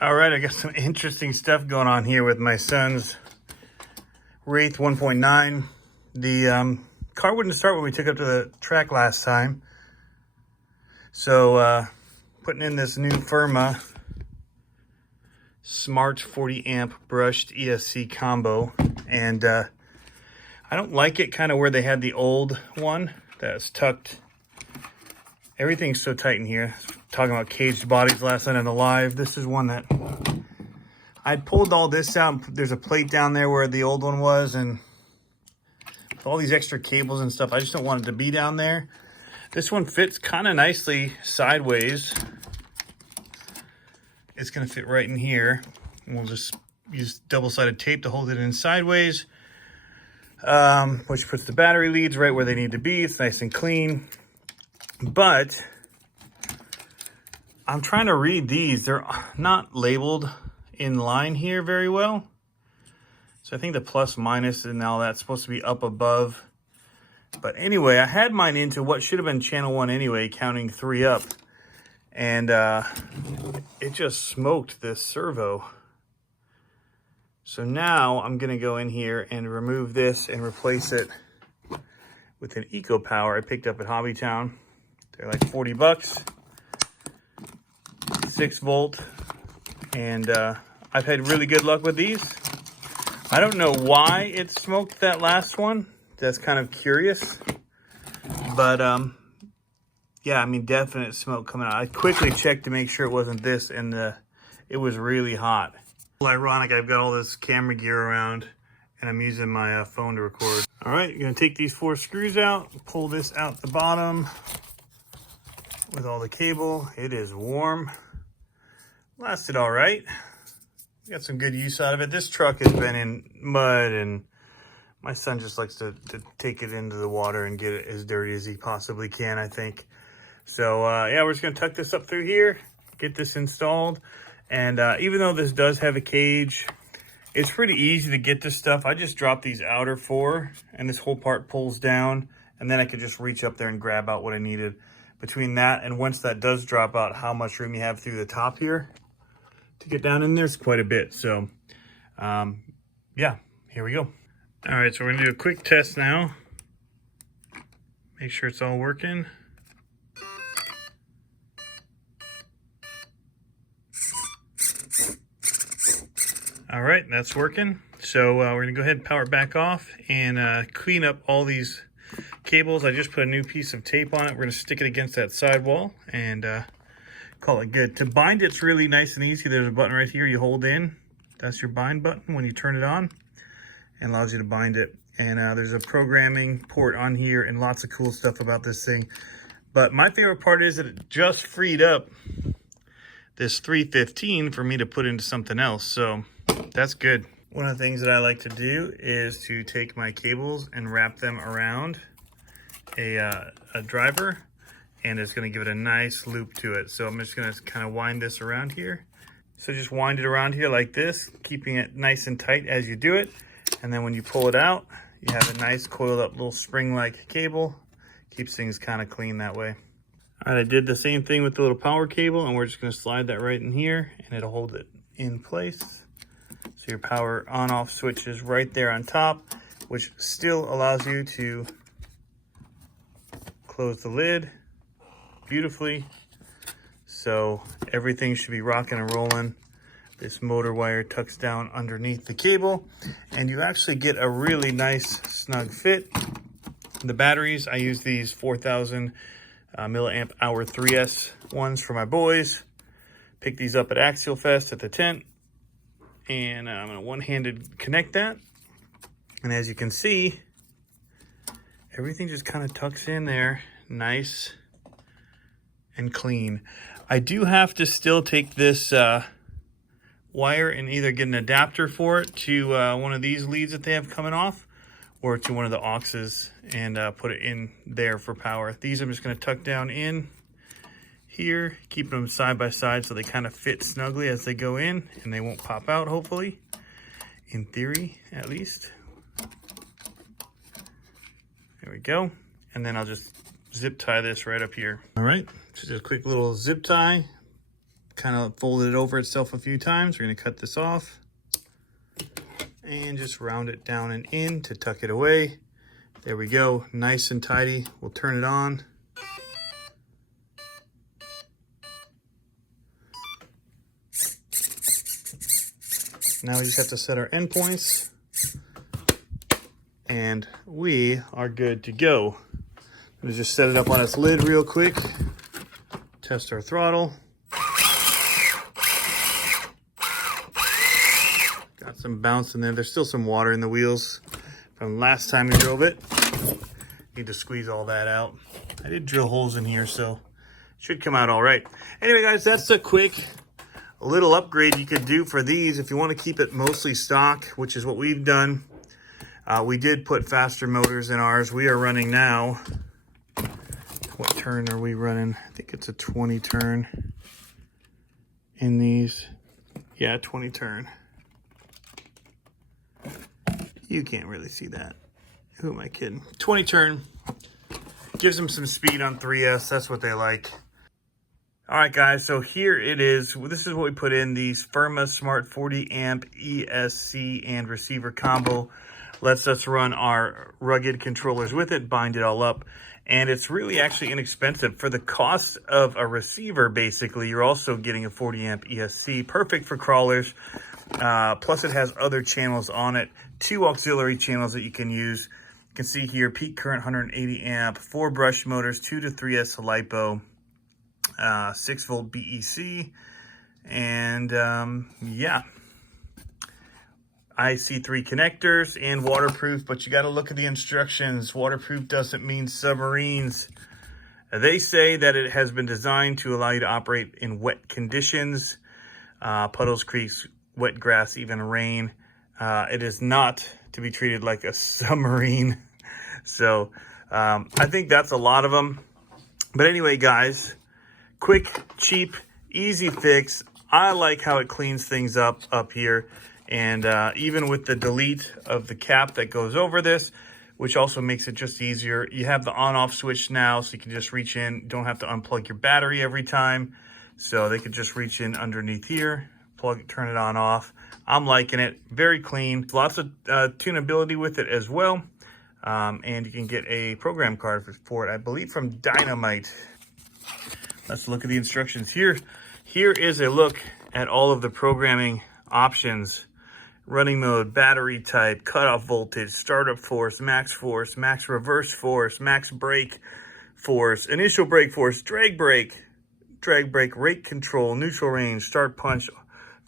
All right, I got some interesting stuff going on here with my son's Wraith 1.9. The car wouldn't start when we took it up to the track last time. So putting in this new Firma Smart 40 amp brushed ESC combo. And I don't like it kind of where they had the old one that's tucked. Everything's so tight in here. Talking about caged bodies last night on the live. This is one that I pulled all this out. There's a plate down there where the old one was, and with all these extra cables and stuff, I just don't want it to be down there. This one fits kind of nicely sideways. It's going to fit right in here. And we'll just use double-sided tape to hold it in sideways, which puts the battery leads right where they need to be. It's nice and clean. But I'm trying to read these. They're not labeled in line here very well. So I think the plus minus and all that's supposed to be up above. But anyway, I had mine into what should have been channel 1 anyway, counting 3 up. And it just smoked this servo. So now I'm going to go in here and remove this and replace it with an Eco Power I picked up at Hobbytown. They're like 40 bucks, 6 volt, and I've had really good luck with these. I don't know why it smoked that last one. That's kind of curious, but yeah, I mean, definite smoke coming out. I quickly checked to make sure it wasn't this, and it was really hot. Ironic, I've got all this camera gear around, and I'm using my phone to record. All right, you're gonna take these 4 screws out, pull this out the bottom. With all the cable, it is warm. Lasted all right. Got some good use out of it. This truck has been in mud, and my son just likes to take it into the water and get it as dirty as he possibly can, I think. So yeah, we're just gonna tuck this up through here, get this installed. And even though this does have a cage, it's pretty easy to get this stuff. I just dropped these outer 4, and this whole part pulls down, and then I could just reach up there and grab out what I needed. Between that and once that does drop out, how much room you have through the top here to get down in there's quite a bit. So yeah, here we go. All right, so we're gonna do a quick test now. Make sure it's all working. All right, that's working. So we're gonna go ahead and power it back off and clean up all these cables. I just put a new piece of tape on it. We're gonna stick it against that sidewall and call it good. To bind, it's really nice and easy. There's a button right here you hold in. That's your bind button when you turn it on, and allows you to bind it. And there's a programming port on here and lots of cool stuff about this thing. But my favorite part is that it just freed up this 315 for me to put into something else. So that's good. One of the things that I like to do is to take my cables and wrap them around a driver, and it's going to give it a nice loop to it. So I'm just going to kind of wind this around here. So just wind it around here like this, keeping it nice and tight as you do it. And then when you pull it out, you have a nice coiled up little spring-like cable. Keeps things kind of clean that way. All right, I did the same thing with the little power cable, and we're just going to slide that right in here, and it'll hold it in place. So your power on-off switch is right there on top, which still allows you to close the lid beautifully. So everything should be rocking and rolling. This motor wire tucks down underneath the cable, and you actually get a really nice snug fit. The batteries, I use these 4,000 milliamp hour 3S ones for my boys. Pick these up at Axial Fest at the tent, and I'm gonna one-handed connect that. And as you can see, everything just kind of tucks in there, nice and clean. I do have to still take this wire and either get an adapter for it to one of these leads that they have coming off, or to one of the auxes, and put it in there for power. These I'm just going to tuck down in here, keeping them side by side so they kind of fit snugly as they go in, and they won't pop out, hopefully, in theory at least. There we go. And then I'll just zip tie this right up here. All right, just a quick little zip tie. kind of folded it over itself a few times. We're going to cut this off and just round it down and in to tuck it away. There we go, nice and tidy. We'll turn it on. Now we just have to set our endpoints and we are good to go. Let's just set it up on its lid real quick. Test our throttle. Got some bounce in there. There's still some water in the wheels from last time we drove it. Need to squeeze all that out. I did drill holes in here, so it should come out all right. Anyway, guys, that's a quick little upgrade you could do for these if you want to keep it mostly stock, which is what we've done. We did put faster motors in ours. We are running now. What turn are we running? I think it's a 20 turn in these. Yeah, 20 turn. You can't really see that. Who am I kidding? 20 turn. Gives them some speed on 3S. That's what they like. All right, guys. So here it is. This is what we put in. These Firma Smart 40 amp ESC and Receiver combo. Lets us run our rugged controllers with it, bind it all up. And it's really actually inexpensive. For the cost of a receiver, basically, you're also getting a 40 amp ESC. Perfect for crawlers. Plus it has other channels on it. 2 auxiliary channels that you can use. You can see here, peak current 180 amp, 4 brush motors, 2 to 3S LiPo, 6 volt BEC. And yeah. IC3 connectors and waterproof, but you got to look at the instructions. Waterproof doesn't mean submarines. They say that it has been designed to allow you to operate in wet conditions, puddles, creeks, wet grass, even rain. It is not to be treated like a submarine. So I think that's a lot of them. But anyway, guys, quick, cheap, easy fix. I like how it cleans things up here. And even with the delete of the cap that goes over this, which also makes it just easier. You have the on-off switch now, so you can just reach in. You don't have to unplug your battery every time. So they could just reach in underneath here, turn it on, off. I'm liking it. Very clean. Lots of tunability with it as well. And you can get a program card for it, I believe, from Dynamite. Let's look at the instructions here. Here is a look at all of the programming options. Running mode, battery type, cutoff voltage, startup force, max reverse force, max brake force, initial brake force, drag brake, rate control, neutral range, start punch,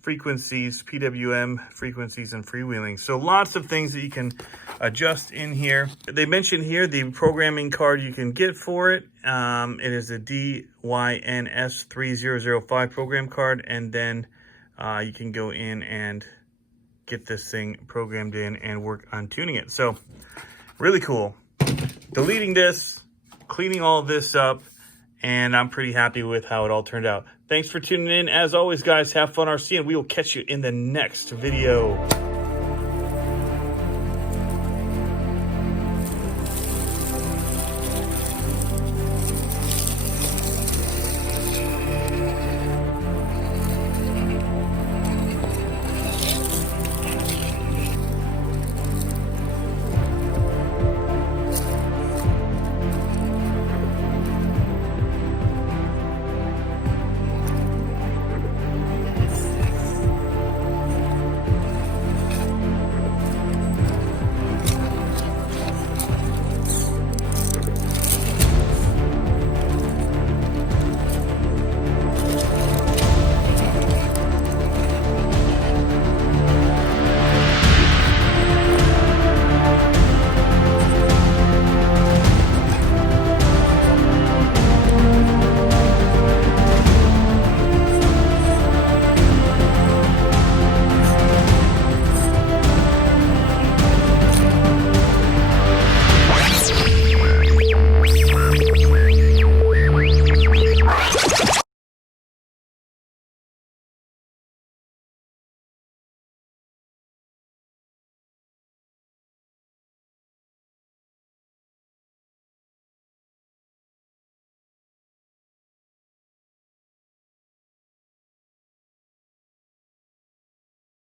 frequencies, PWM frequencies, and freewheeling. So lots of things that you can adjust in here. They mentioned here the programming card you can get for it. It is a DYNS3005 program card, and then you can go in and get this thing programmed in and work on tuning it. So really cool. Deleting this, cleaning all of this up, and I'm pretty happy with how it all turned out. Thanks for tuning in. As always, guys, have fun RC, and we will catch you in the next video.